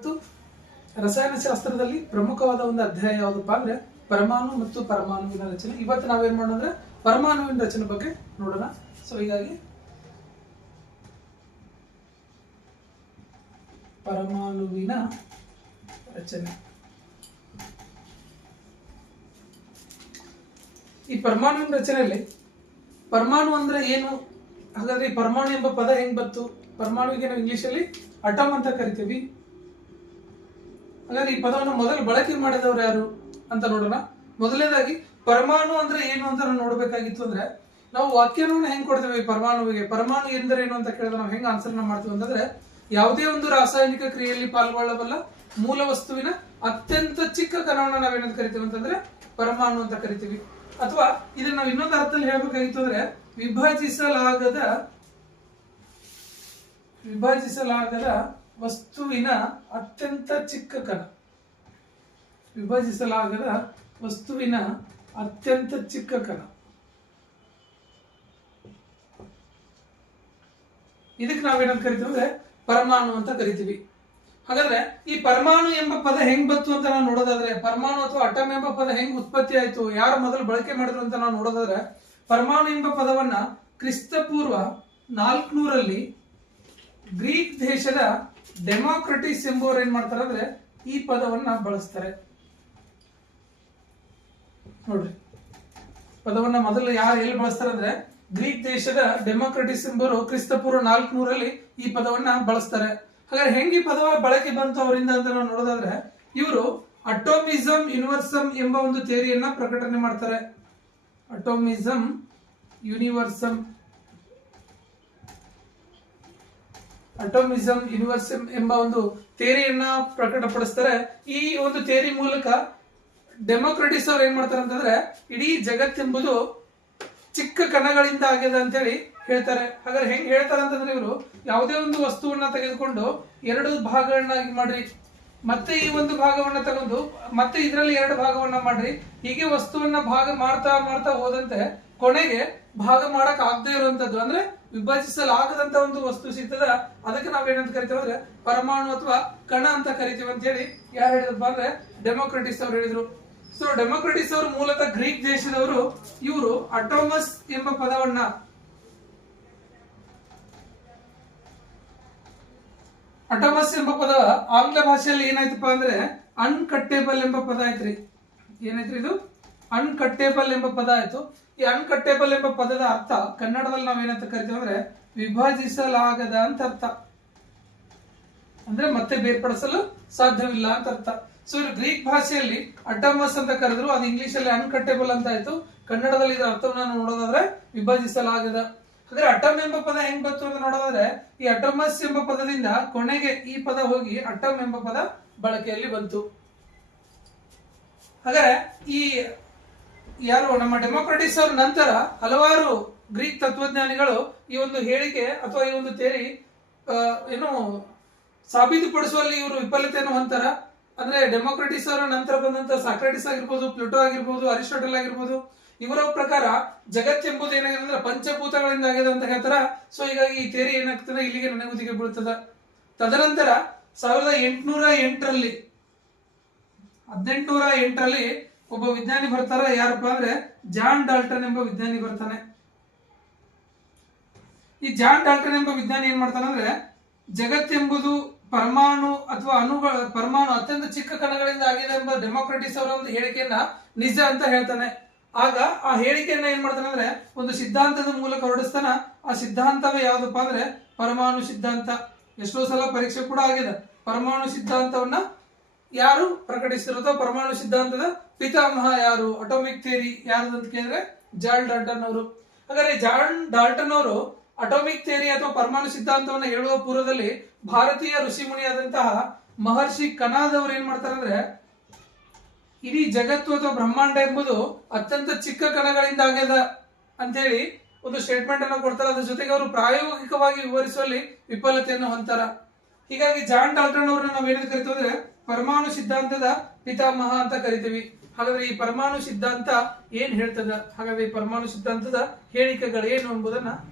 ಮತ್ತು ರಸಾಯನಶಾಸ್ತ್ರದಲ್ಲಿ ಪ್ರಮುಖವಾದ ಒಂದು ಅಧ್ಯಾಯ ಯಾವುದಪ್ಪ ಅಂದ್ರೆ ಪರಮಾಣು ಮತ್ತು ಪರಮಾಣುವಿನ ರಚನೆ. ಇವತ್ತು ನಾವೇನ್ ಮಾಡೋಣ ಅಂದ್ರೆ ಪರಮಾಣುವಿನ ರಚನೆ ಬಗ್ಗೆ ನೋಡೋಣ. ಸೊ ಹೀಗಾಗಿ ಪರಮಾಣುವಿನ ರಚನೆ, ಈ ಪರಮಾಣುವಿನ ರಚನೆಯಲ್ಲಿ ಪರಮಾಣು ಅಂದ್ರೆ ಏನು, ಹಾಗಾದ್ರೆ ಈ ಪರಮಾಣು ಎಂಬ ಪದ ಹೆಂಗ್ ಬಂತು? ಪರಮಾಣುವಿಗೆ ನಾವು ಇಂಗ್ಲಿಷ್ ಅಲ್ಲಿ ಅಟಮ್ ಅಂತ ಕರಿತೀವಿ. ಹಾಗಾದ್ರೆ ಈ ಪದವನ್ನು ಮೊದಲು ಬಳಕೆ ಮಾಡಿದವರು ಯಾರು ಅಂತ ನೋಡೋಣ. ಮೊದಲನೇದಾಗಿ ಪರಮಾಣು ಅಂದ್ರೆ ಏನು ಅಂತ ನಾವು ನೋಡ್ಬೇಕಾಗಿತ್ತು ಅಂದ್ರೆ ನಾವು ವಾಕ್ಯವನ್ನು ಹೆಂಗ್ ಕೊಡ್ತೇವೆ ಪರಮಾಣುವಿಗೆ. ಪರಮಾಣು ಎಂದರೆ ಏನು ಅಂತ ಕೇಳಿದ್ರೆ ನಾವು ಹೆಂಗ್ ಆನ್ಸರ್ ಮಾಡ್ತೀವಿ ಅಂತಂದ್ರೆ, ಯಾವುದೇ ಒಂದು ರಾಸಾಯನಿಕ ಕ್ರಿಯೆಯಲ್ಲಿ ಪಾಲ್ಗೊಳ್ಳಬಲ್ಲ ಮೂಲ ವಸ್ತುವಿನ ಅತ್ಯಂತ ಚಿಕ್ಕ ಕಣವನ್ನು ನಾವೇನಂತ ಕರಿತೀವಿ ಅಂತಂದ್ರೆ ಪರಮಾಣು ಅಂತ ಕರಿತೀವಿ. ಅಥವಾ ಇದನ್ನ ನಾವು ಇನ್ನೊಂದು ಅರ್ಥದಲ್ಲಿ ಹೇಳ್ಬೇಕಾಗಿತ್ತು ಅಂದ್ರೆ ವಿಭಜಿಸಲಾಗದ ವಸ್ತುವಿನ ಅತ್ಯಂತ ಚಿಕ್ಕ ಕಣ. ವಿಭಜಿಸಲಾಗದ ವಸ್ತುವಿನ ಅತ್ಯಂತ ಚಿಕ್ಕ ಕಣ, ಇದಕ್ಕೆ ನಾವೇನಂತ ಕರಿತೀವಿ ಅಂದ್ರೆ ಪರಮಾಣು ಅಂತ ಕರಿತೀವಿ. ಹಾಗಾದ್ರೆ ಈ ಪರಮಾಣು ಎಂಬ ಪದ ಹೆಂಗ್ ಬಂತು ಅಂತ ನಾವು ನೋಡೋದಾದ್ರೆ, ಪರಮಾಣು ಅಥವಾ ಅಟಮ್ ಎಂಬ ಪದ ಹೆಂಗ್ ಉತ್ಪತ್ತಿ ಆಯ್ತು, ಯಾರು ಮೊದಲು ಬಳಕೆ ಮಾಡಿದ್ರು ಅಂತ ನಾವು ನೋಡೋದಾದ್ರೆ, ಪರಮಾಣು ಎಂಬ ಪದವನ್ನ ಕ್ರಿಸ್ತಪೂರ್ವ 400ರಲ್ಲಿ ಗ್ರೀಕ್ ದೇಶದ ಡೆಮೋಕ್ರಟಿಸ್ ಎಂಬುವರು ಏನ್ ಮಾಡ್ತಾರೆ ಅಂದ್ರೆ ಈ ಪದವನ್ನ ಬಳಸ್ತಾರೆ. ನೋಡ್ರಿ, ಪದವನ್ನ ಮೊದಲು ಯಾರು ಎಲ್ಲಿ ಬಳಸ್ತಾರೆ ಅಂದ್ರೆ ಗ್ರೀಕ್ ದೇಶದ ಡೆಮೋಕ್ರಟಿಸ್ ಎಂಬುವರು ಕ್ರಿಸ್ತಪೂರ್ವ 400ರಲ್ಲಿ ಈ ಪದವನ್ನ ಬಳಸ್ತಾರೆ. ಹಾಗಾದ್ರೆ ಹೆಂಗೆ ಈ ಪದವ ಬಳಕೆ ಬಂತು ಅವರಿಂದ ಅಂತ ನಾವು ನೋಡೋದಾದ್ರೆ, ಇವರು ಅಟೋಮಿಸಮ್ ಯೂನಿವರ್ಸಮ್ ಎಂಬ ಒಂದು ಥಿಯರಿಯನ್ನ ಪ್ರಕಟಣೆ ಮಾಡ್ತಾರೆ. ಅಟೋಮಿಸಮ್ ಯೂನಿವರ್ಸಮ್ ಎಂಬ ಒಂದು ಥಿಯರಿಯನ್ನ ಪ್ರಕಟಪಡಿಸ್ತಾರೆ. ಈ ಒಂದು ಥಿಯರಿ ಮೂಲಕ ಡೆಮೋಕ್ರಟಿಸ್ ಅವ್ರು ಏನ್ ಮಾಡ್ತಾರೆ ಅಂತಂದ್ರೆ ಇಡೀ ಜಗತ್ತೆಂಬುದು ಚಿಕ್ಕ ಕಣಗಳಿಂದ ಆಗ್ಯದ ಅಂತೇಳಿ ಹೇಳ್ತಾರೆ. ಹಾಗಾದ್ರೆ ಹೆಂಗ್ ಹೇಳ್ತಾರೆ ಅಂತಂದ್ರೆ, ಇವರು ಯಾವುದೇ ಒಂದು ವಸ್ತುವನ್ನ ತೆಗೆದುಕೊಂಡು 2 ಭಾಗಗಳನ್ನಾಗಿ ಮಾಡ್ರಿ, ಮತ್ತೆ ಈ ಒಂದು ಭಾಗವನ್ನ ತಗೊಂಡು ಮತ್ತೆ ಇದರಲ್ಲಿ 2 ಭಾಗವನ್ನ ಮಾಡ್ರಿ, ಹೀಗೆ ವಸ್ತುವನ್ನ ಭಾಗ ಮಾಡ್ತಾ ಮಾಡ್ತಾ ಹೋದಂತೆ ಕೊನೆಗೆ ಭಾಗ ಮಾಡಕ್ ಆಗದೆ ಇರುವಂತದ್ದು ಅಂದ್ರೆ ವಿಭಜಿಸಲಾಗದಂತ ಒಂದು ವಸ್ತು ಸಿಗ್ತದ. ಅದಕ್ಕೆ ನಾವೇನಂತ ಕರಿತೀವಿ ಅಂದ್ರೆ ಪರಮಾಣು ಅಥವಾ ಕಣ ಅಂತ ಕರಿತೀವಿ ಅಂತ ಹೇಳಿ ಯಾರು ಹೇಳಿದ್ರಪ್ಪ ಅಂದ್ರೆ ಡೆಮೋಕ್ರಟಿಸ್ ಅವ್ರು ಹೇಳಿದ್ರು. ಸೊ ಡೆಮೋಕ್ರಟಿಸ್ ಅವರು ಮೂಲತಃ ಗ್ರೀಕ್ ದೇಶದವರು. ಇವರು ಅಟೋಮಸ್ ಎಂಬ ಪದವನ್ನ ಪದ ಆಂಗ್ಲ ಭಾಷೆಯಲ್ಲಿ ಏನಾಯ್ತಪ್ಪ ಅಂದ್ರೆ ಅನ್ಕಟ್ಟೇಬಲ್ ಎಂಬ ಪದ ಆಯ್ತ್ರಿ. ಏನಾಯ್ತ್ರಿ ಇದು? ಅನ್ಕಟ್ಟೇಬಲ್ ಎಂಬ ಪದ ಆಯ್ತು. ಈ ಅನ್ಕಟ್ಟೇಬಲ್ ಎಂಬ ಪದದ ಅರ್ಥ ಕನ್ನಡದಲ್ಲಿ ನಾವೇನಂತ ಕರಿತೀವಿ ಅಂದ್ರೆ ವಿಭಜಿಸಲಾಗದ ಅಂತ ಅರ್ಥ, ಅಂದ್ರೆ ಮತ್ತೆ ಬೇರ್ಪಡಿಸಲು ಸಾಧ್ಯವಿಲ್ಲ ಅಂತ ಅರ್ಥ. ಸೊ ಇವರು ಗ್ರೀಕ್ ಭಾಷೆಯಲ್ಲಿ ಅಟಮಸ್ ಅಂತ ಕರೆದ್ರು, ಅದು ಇಂಗ್ಲಿಷ್ ಅಲ್ಲಿ ಅನ್ಕಟ್ಟೇಬಲ್ ಅಂತ ಆಯ್ತು. ಕನ್ನಡದಲ್ಲಿ ಇದರ ಅರ್ಥವನ್ನ ನೋಡೋದಾದ್ರೆ ವಿಭಜಿಸಲಾಗದ. ಹಾಗಾದ್ರೆ ಅಟಮ್ ಎಂಬ ಪದ ಹೆಂಗ್ ಬಂತು ಅಂತ ನೋಡೋದಾದ್ರೆ, ಈ ಅಟಮಸ್ ಎಂಬ ಪದದಿಂದ ಕೊನೆಗೆ ಈ ಪದ ಹೋಗಿ ಅಟಮ್ ಎಂಬ ಪದ ಬಳಕೆಯಲ್ಲಿ ಬಂತು. ಹಾಗಾದ್ರೆ ಈ ಯಾರು ನಮ್ಮ ಡೆಮೋಕ್ರಟಿಸ್ ಅವ್ರ ನಂತರ ಹಲವಾರು ಗ್ರೀಕ್ ತತ್ವಜ್ಞಾನಿಗಳು ಈ ಒಂದು ಹೇಳಿಕೆ ಅಥವಾ ಈ ಒಂದು ಥಿಯರಿ ಏನು ಸಾಬೀತುಪಡಿಸುವಲ್ಲಿ ಇವರು ವಿಫಲತೆಯನ್ನು ಹೊಂತಾರ. ಅಂದ್ರೆ ಡೆಮೋಕ್ರಟಿಸ್ ಅವರ ನಂತರ ಬಂದಂತ ಸಾಕ್ರೆಟಿಸ್ ಆಗಿರ್ಬೋದು, ಪ್ಲೂಟೋ ಆಗಿರ್ಬೋದು, ಅರಿಸ್ಟೋಟಲ್ ಆಗಿರ್ಬೋದು, ಇವರ ಪ್ರಕಾರ ಜಗತ್ತೆಂಬುದು ಏನಾಗಿದೆ ಅಂದ್ರೆ ಪಂಚಭೂತಗಳಿಂದ ಆಗಿದೆ ಅಂತ ಹೇಳ್ತಾರ. ಸೊ ಹೀಗಾಗಿ ಈ ಥಿಯರಿ ಏನಾಗ್ತದೆ ಇಲ್ಲಿಗೆ ನೆನೆಗುದಿಗೆ ಬೀಳ್ತದ. ತದನಂತರ 1808ರಲ್ಲಿ ಒಬ್ಬ ವಿಜ್ಞಾನಿ ಬರ್ತಾರ. ಯಾರಪ್ಪ ಅಂದ್ರೆ ಜಾನ್ ಡಾಲ್ಟನ್ ಎಂಬ ವಿಜ್ಞಾನಿ ಬರ್ತಾನೆ. ಈ ಜಾನ್ ಡಾಲ್ಟನ್ ಎಂಬ ವಿಜ್ಞಾನಿ ಏನ್ ಮಾಡ್ತಾನೆ ಅಂದ್ರೆ ಜಗತ್ತೆಂಬುದು ಪರಮಾಣು ಅಥವಾ ಪರಮಾಣು ಅತ್ಯಂತ ಚಿಕ್ಕ ಕಣಗಳಿಂದ ಆಗಿದೆ ಎಂಬ ಡೆಮೋಕ್ರಟಿಸ್ ಅವರ ಒಂದು ಹೇಳಿಕೆಯನ್ನ ನಿಜ ಅಂತ ಹೇಳ್ತಾನೆ. ಆಗ ಆ ಹೇಳಿಕೆಯನ್ನ ಏನ್ ಮಾಡ್ತಾನೆ ಅಂದ್ರೆ ಒಂದು ಸಿದ್ಧಾಂತದ ಮೂಲಕ ಹೊರಡಿಸ್ತಾನ. ಆ ಸಿದ್ಧಾಂತವೇ ಯಾವ್ದಪ್ಪ ಅಂದ್ರೆ ಪರಮಾಣು ಸಿದ್ಧಾಂತ. ಎಷ್ಟೋ ಸಲ ಪರೀಕ್ಷೆ ಕೂಡ ಆಗಿದೆ. ಪರಮಾಣು ಸಿದ್ಧಾಂತವನ್ನ ಯಾರು ಪ್ರಕಟಿಸಿರೋ, ಪರಮಾಣು ಸಿದ್ಧಾಂತದ ಪಿತಾಮಹ ಯಾರು, ಅಟೋಮಿಕ್ ಥಿಯರಿ ಯಾರು ಅಂತ ಕೇಳಿದ್ರೆ ಜಾನ್ ಡಾಲ್ಟನ್ ಅವರು. ಹಾಗಾದ್ರೆ ಜಾನ್ ಡಾಲ್ಟನ್ ಅವರು ಅಟೋಮಿಕ್ ಥಿಯರಿ ಅಥವಾ ಪರಮಾಣು ಸಿದ್ಧಾಂತವನ್ನ ಹೇಳುವ ಪೂರ್ವದಲ್ಲಿ ಭಾರತೀಯ ಋಷಿಮುನಿಯಾದಂತಹ ಮಹರ್ಷಿ ಕನಾದವರು ಏನ್ ಮಾಡ್ತಾರೆ ಅಂದ್ರೆ ಇಡೀ ಜಗತ್ತು ಅಥವಾ ಬ್ರಹ್ಮಾಂಡ ಎಂಬುದು ಅತ್ಯಂತ ಚಿಕ್ಕ ಕಣಗಳಿಂದ ಆಗ್ಯದ ಅಂತ ಹೇಳಿ ಒಂದು ಸ್ಟೇಟ್ಮೆಂಟ್ ಅನ್ನು ಕೊಡ್ತಾರೆ. ಅದ್ರ ಜೊತೆಗೆ ಅವರು ಪ್ರಾಯೋಗಿಕವಾಗಿ ವಿವರಿಸುವಲ್ಲಿ ವಿಫಲತೆಯನ್ನು ಹೊಂತಾರ. ಹೀಗಾಗಿ ಜಾನ್ ಡಾಲ್ಟನ್ ಅವರನ್ನ ನಾವೇನಂತ ಕರಿತೀವಿ ಅಂದ್ರೆ ಪರಮಾಣು ಸಿದ್ಧಾಂತದ ಪಿತಾಮಹ ಅಂತ ಕರಿತೀವಿ. ಹಾಗಾದ್ರೆ ಈ ಪರಮಾಣು ಸಿದ್ಧಾಂತ ಏನ್ ಹೇಳ್ತದ, ಹಾಗಾದ್ರೆ ಈ ಪರಮಾಣು ಸಿದ್ಧಾಂತದ ಹೇಳಿಕೆಗಳೇನು ಎಂಬುದನ್ನ